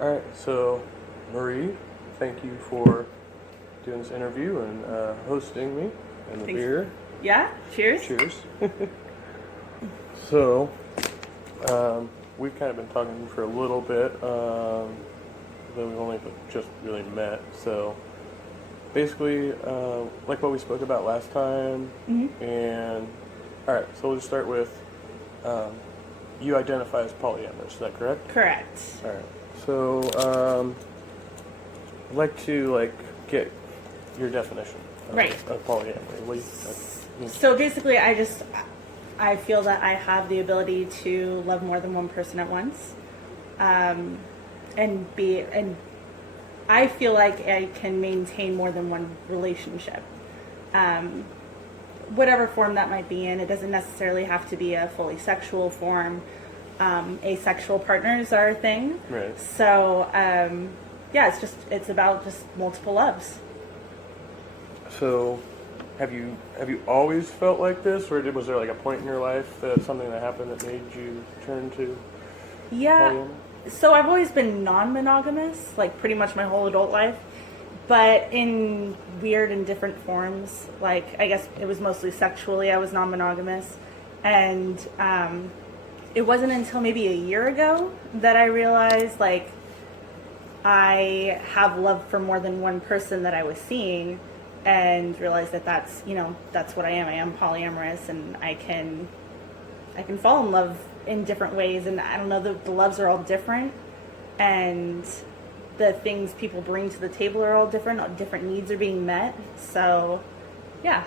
All right, so Marie, thank you for doing this interview and hosting me and the Thanks. beer. Yeah, cheers. Cheers. So, we've kind of been talking for a little bit, though we've only just really met. So, basically, like what we spoke about last time, and all right, so we'll just start with you identify as polyamorous. Is that correct? Correct. All right. So, I'd like to get your definition of, Right. of polyamory. What do you, So basically, I feel that I have the ability to love more than one person at once, and I feel like I can maintain more than one relationship, whatever form that might be in. It doesn't necessarily have to be a fully sexual form. Asexual partners are a thing. Right. So yeah, it's about just multiple loves. So, have you always felt like this, or was there like a point in your life that something that happened that made you turn to Yeah. polyamory? So I've always been non-monogamous, like pretty much my whole adult life, but in weird and different forms. Like I guess it was mostly sexually I was non-monogamous, and it wasn't until maybe a year ago that I realized like I have love for more than one person that I was seeing, and realized that that's what I am. I am polyamorous, and I can fall in love in different ways. And I don't know, the loves are all different, and the things people bring to the table are all different. Different needs are being met. So, yeah.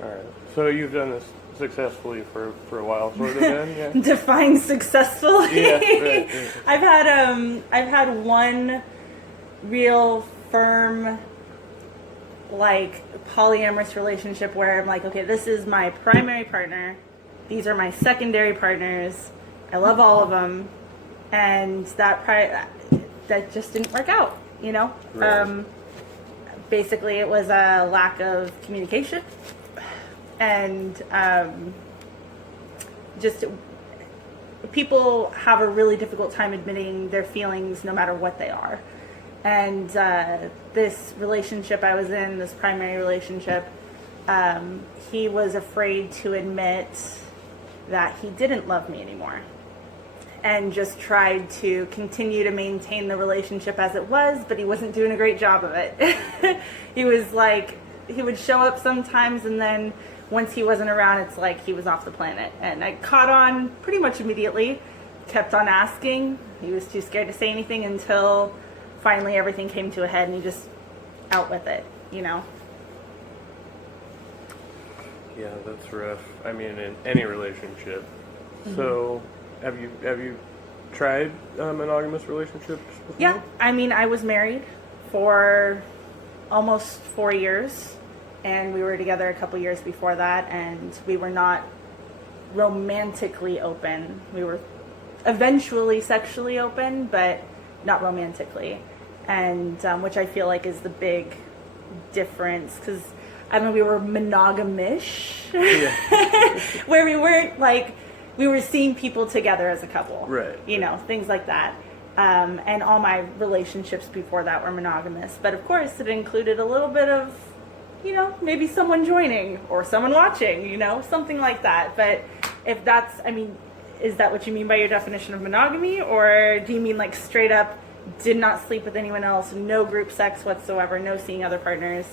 All right. So you've done this successfully for a while, sort of. Then, yeah. Define successfully. Yeah. Right. I've had one real firm, like, polyamorous relationship where I'm like, okay, this is my primary partner, these are my secondary partners, I love all of them, and that just didn't work out, Right. Basically it was a lack of communication, and just people have a really difficult time admitting their feelings no matter what they are. And this relationship I was in, this primary relationship, he was afraid to admit that he didn't love me anymore, and just tried to continue to maintain the relationship as it was, but he wasn't doing a great job of it. He was like, he would show up sometimes, and then once he wasn't around, it's like he was off the planet. And I caught on pretty much immediately, kept on asking. He was too scared to say anything until finally everything came to a head, and he just out with it, Yeah, that's rough. I mean, in any relationship. Mm-hmm. So, have you tried monogamous relationships before? Yeah, I mean, I was married for almost 4 years, and we were together a couple years before that, and we were not romantically open. We were eventually sexually open, but not romantically, and which I feel like is the big difference, because I don't know, we were monogamish, Yeah. where we weren't like, we were seeing people together as a couple, Right. Things like that. And all my relationships before that were monogamous, but of course it included a little bit of, maybe someone joining or someone watching, something like that. But if that's, I mean, is that what you mean by your definition of monogamy, or do you mean like straight up did not sleep with anyone else, no group sex whatsoever, no seeing other partners?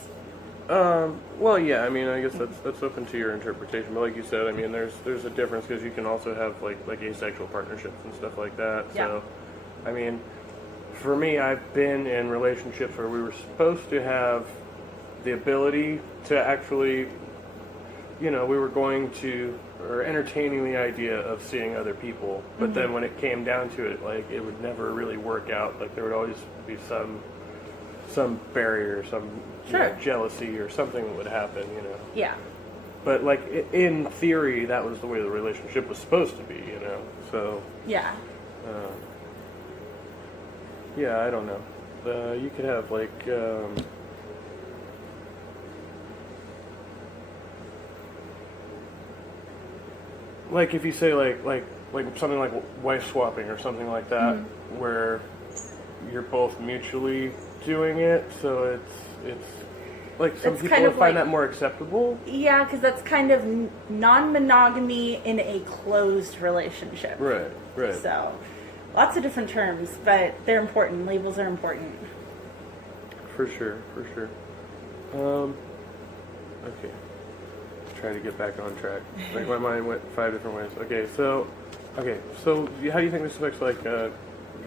Well, yeah. I mean, I guess that's open to your interpretation. But like you said, I mean, there's a difference, because you can also have like asexual partnerships and stuff like that. Yeah. So, I mean, for me, I've been in relationships where we were supposed to have the ability to actually, we were going to, or entertaining the idea of seeing other people. But then when it came down to it, like, it would never really work out. Like, there would always be some barrier, some jealousy or something would happen, Yeah. But like in theory, that was the way the relationship was supposed to be, So Yeah. yeah, I don't know. You could have like if you say like something like wife swapping or something like that, where you're both mutually doing it, so it's like some It's people kind of find like- that more acceptable. Yeah, because that's kind of non-monogamy in a closed relationship. Right. So, lots of different terms, but they're important. Labels are important. For sure. Okay. Try to get back on track. Like my mind went 5 different ways. So how do you think this affects like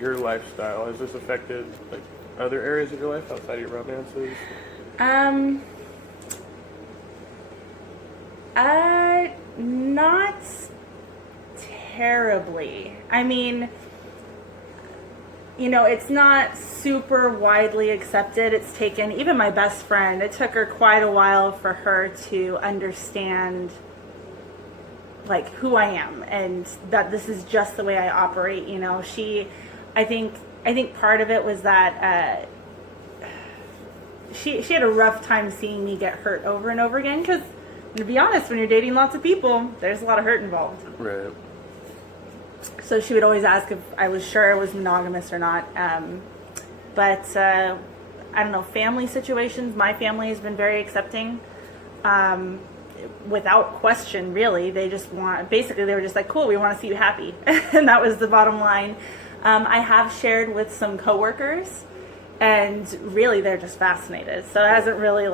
your lifestyle? Has this affected like other areas of your life outside of your romances? Not terribly. I mean, it's not super widely accepted. It's taken, even my best friend, it took her quite a while for her to understand like who I am and that this is just the way I operate. I think part of it was that she had a rough time seeing me get hurt over and over again, because to be honest, when you're dating lots of people, there's a lot of hurt involved. Right. So she would always ask if I was sure I was monogamous or not. But I don't know, family situations, my family has been very accepting. Without question, really. They were just like, cool, we want to see you happy. And that was the bottom line. I have shared with some coworkers, and really they're just fascinated. So it hasn't really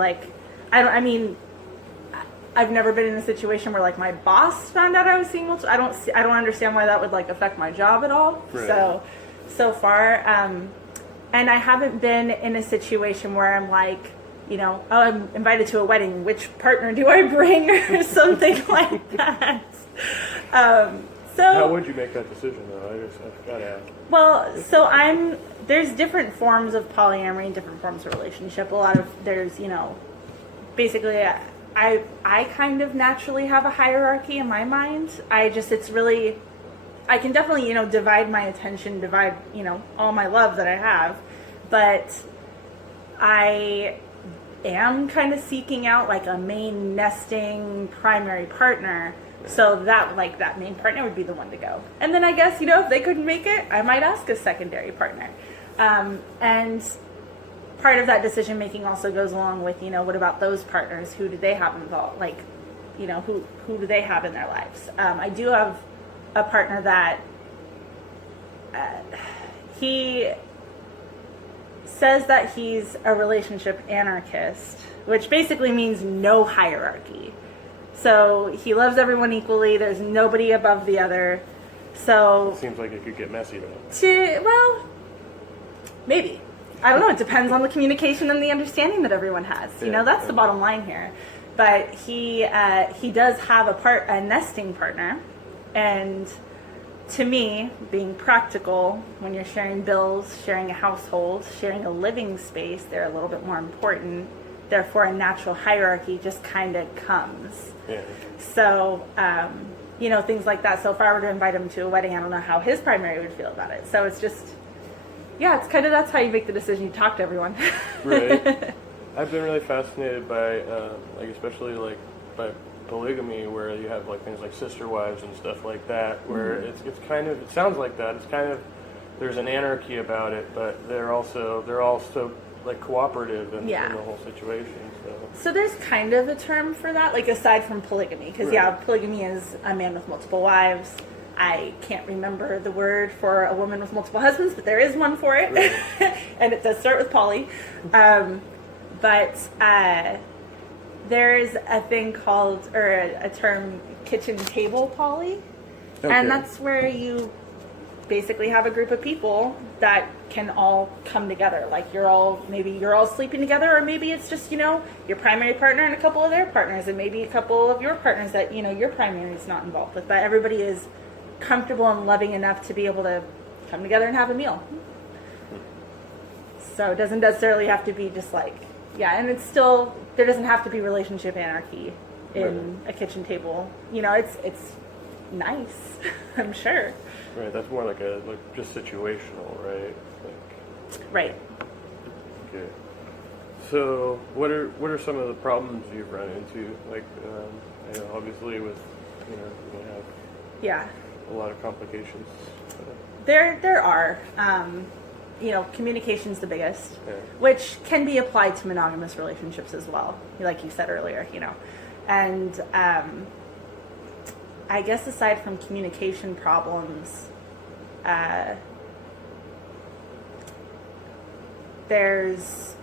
I've never been in a situation where like my boss found out I was seeing multiple. I don't understand why that would like affect my job at all. Right. So far, and I haven't been in a situation where I'm like, oh, I'm invited to a wedding. Which partner do I bring, or something like that? How would you make that decision though? I've got to ask. Well, so there's different forms of polyamory and different forms of relationship. There's basically. I kind of naturally have a hierarchy in my mind. I can definitely, divide my attention, all my love that I have, but I am kind of seeking out like a main nesting primary partner. So that main partner would be the one to go. And then I guess, if they couldn't make it, I might ask a secondary partner. And part of that decision making also goes along with, what about those partners? Who do they have involved? Like, who do they have in their lives? I do have a partner that he says that he's a relationship anarchist, which basically means no hierarchy. So he loves everyone equally. There's nobody above the other. So it seems like it could get messy though. Well, maybe. I don't know. It depends on the communication and the understanding that everyone has. That's the bottom line here. But he does have a nesting partner, and to me, being practical, when you're sharing bills, sharing a household, sharing a living space, they're a little bit more important. Therefore, a natural hierarchy just kind of comes. Yeah. So, things like that. So if I were to invite him to a wedding, I don't know how his primary would feel about it. So it's just. Yeah, it's kind of, that's how you make the decision. You talk to everyone. Right. I've been really fascinated by, especially by polygamy, where you have like things like sister wives and stuff like that, where it's kind of, it sounds like that. It's kind of, there's an anarchy about it, but they're also like cooperative in the whole situation. So there's kind of a term for that, like aside from polygamy, because polygamy is a man with multiple wives. I can't remember the word for a woman with multiple husbands, but there is one for it. Right. And it does start with poly. But there's a thing called, or a term, kitchen table poly. Okay. And that's where you basically have a group of people that can all come together. Like you're all sleeping together, or maybe it's just, your primary partner and a couple of their partners, and maybe a couple of your partners that, your primary is not involved with. But everybody is comfortable and loving enough to be able to come together and have a meal. So it doesn't necessarily have to be just like, and it's still, there doesn't have to be relationship anarchy in a kitchen table. It's nice, I'm sure. Right, that's more like just situational, right? Right. Okay. So what are some of the problems you've run into? Obviously with, you have a lot of complications. There are. communication's the biggest, Yeah. which can be applied to monogamous relationships as well, like you said earlier, And I guess aside from communication problems, there's...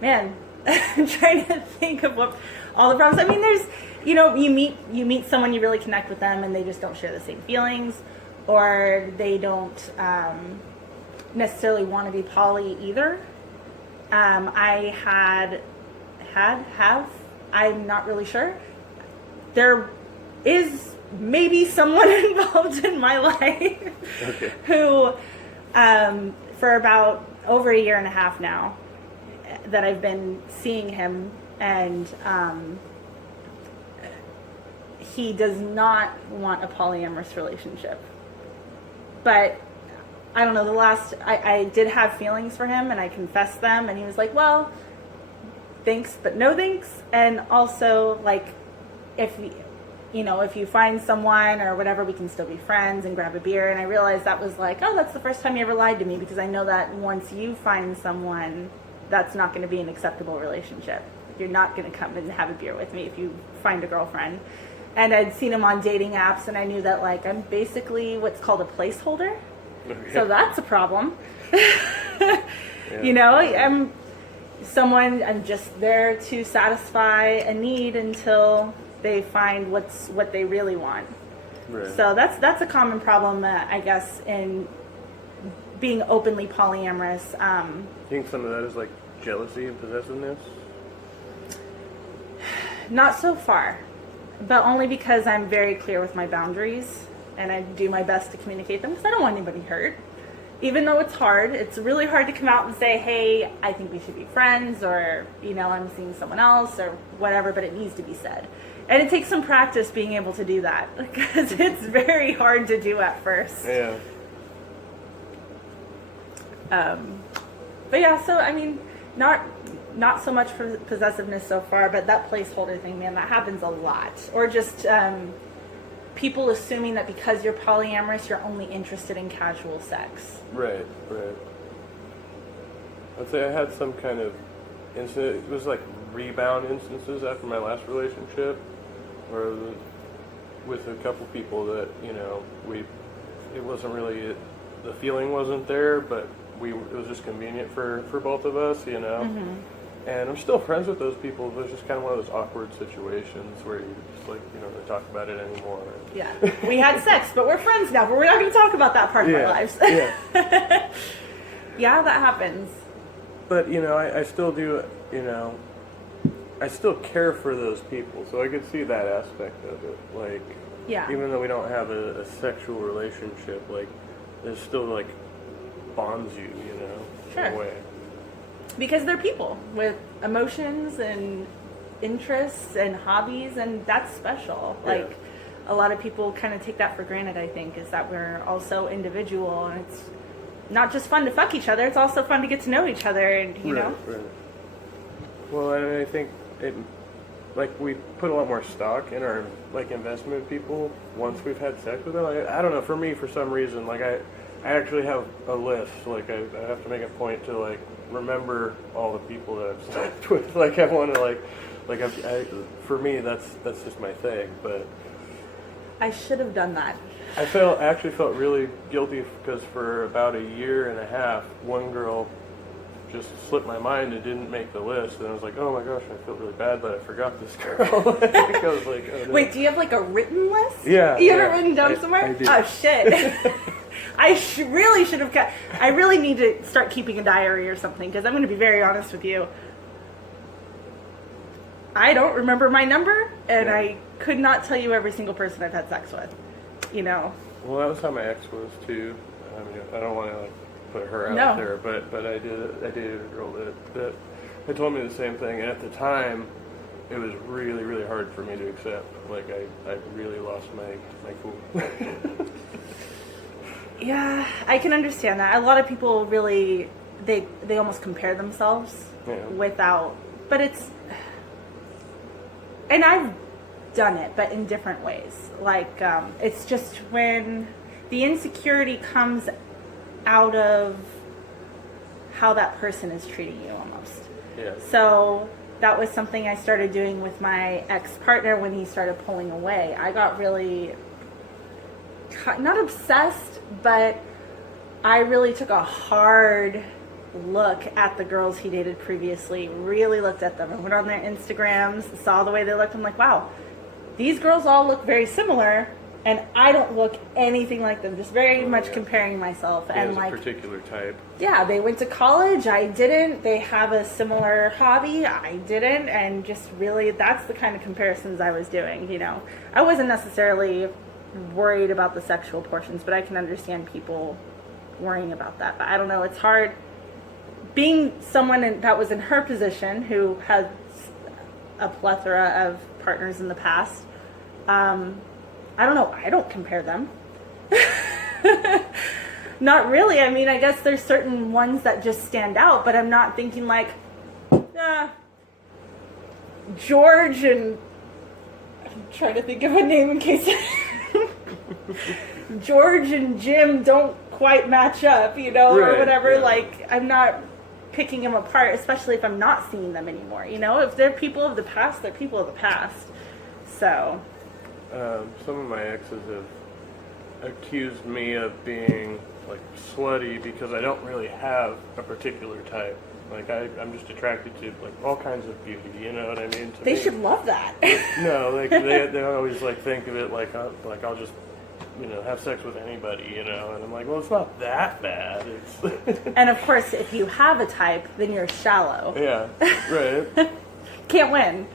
Man, I'm trying to think of what all the problems. I mean, there's, you meet someone, you really connect with them, and they just don't share the same feelings, or they don't necessarily want to be poly either. I have, I'm not really sure. There is maybe someone involved in my life Okay. who, for about over a year and a half now, that I've been seeing him, and he does not want a polyamorous relationship. But I don't know, I did have feelings for him, and I confessed them, and he was like, well, thanks, but no thanks. And also, like, if you find someone or whatever, we can still be friends and grab a beer. And I realized that was like, oh, that's the first time you ever lied to me, because I know that once you find someone, that's not going to be an acceptable relationship. You're not going to come and have a beer with me if you find a girlfriend. And I'd seen him on dating apps, and I knew that, like, I'm basically what's called a placeholder. Okay. So that's a problem. Yeah. I'm just there to satisfy a need until they find what they really want. Right. So that's a common problem, I guess, in being openly polyamorous. You think some of that is like jealousy and possessiveness? Not so far, but only because I'm very clear with my boundaries, and I do my best to communicate them, because I don't want anybody hurt. Even though it's hard, it's really hard to come out and say, hey, I think we should be friends, or, I'm seeing someone else, or whatever, but it needs to be said. And it takes some practice being able to do that, because it's very hard to do at first. Yeah. But yeah, so I mean, not so much for possessiveness so far, but that placeholder thing, man, that happens a lot. Or just people assuming that because you're polyamorous, you're only interested in casual sex. Right. I'd say I had some kind of incident. It was like rebound instances after my last relationship, where with a couple people that it wasn't really the feeling wasn't there, but it was just convenient for both of us, Mm-hmm. And I'm still friends with those people, but it's just kind of one of those awkward situations where you just don't talk about it anymore. Yeah, we had sex, but we're friends now, but we're not going to talk about that part of our lives. Yeah. Yeah, that happens. But, I still do, I still care for those people, so I could see that aspect of it. Like, Yeah. even though we don't have a sexual relationship, like, there's still, like, bonds you, Sure. in a way. Because they're people with emotions and interests and hobbies, and that's special. Yeah. Like, a lot of people kind of take that for granted, I think, is that we're also individual, and it's not just fun to fuck each other, it's also fun to get to know each other, and you know? Right. Well, I think we put a lot more stock in our, investment in people once we've had sex with them. Like, I don't know, for me, for some reason, I actually have a list. Like, I have to make a point to, remember all the people that I've slept with. I want to, for me, that's just my thing. But I should have done that. I actually felt really guilty because for about a year and a half, one girl just slipped my mind and didn't make the list. And I was like, oh my gosh, I feel really bad that I forgot this girl. I was like, oh no. Wait, do you have a written list? Yeah. You have it written down somewhere? I do. Oh, shit. Really should have kept... I really need to start keeping a diary or something, because I'm going to be very honest with you. I don't remember my number, and I could not tell you every single person I've had sex with. Well, that was how my ex was too. I mean, I don't want to put her out there, but I dated a girl that had told me the same thing, and at the time, it was really, really hard for me to accept. I really lost my cool. Yeah, I can understand that. A lot of people really, they almost compare themselves without, but it's, and I've done it, but in different ways. It's just when the insecurity comes out of how that person is treating you almost. Yeah. So that was something I started doing with my ex-partner when he started pulling away. I got really, not obsessed, but I really took a hard look at the girls he dated previously, really looked at them. I went on their Instagrams, saw the way they looked. I'm like, wow, these girls all look very similar, and I don't look anything like them. Just very much comparing myself. He and has like, a particular type. yeah, they went to college, I didn't. They have a similar hobby, I didn't. And just really, that's the kind of comparisons I was doing, you know. I wasn't necessarily worried about the sexual portions, but I can understand people worrying about that. But I don't know, it's hard. Being someone that was in her position who had a plethora of partners in the past, I don't know. I don't compare them. Not really. I mean, I guess there's certain ones that just stand out, but I'm not thinking like, George and... I'm trying to think of a name in case... George and Jim don't quite match up, you know, or whatever. Yeah. Like, I'm not picking them apart, especially if I'm not seeing them anymore, you know. If they're people of the past, they're people of the past. So some of my exes have accused me of being like slutty because I don't really have a particular type. Like I'm just attracted to like all kinds of beauty, you know what I mean? To they me, should love that. No, like they always like think of it like I'll just, you know, have sex with anybody, you know, and I'm like, well, it's not that bad. It's and of course, if you have a type, then you're shallow. Yeah, right. Can't win.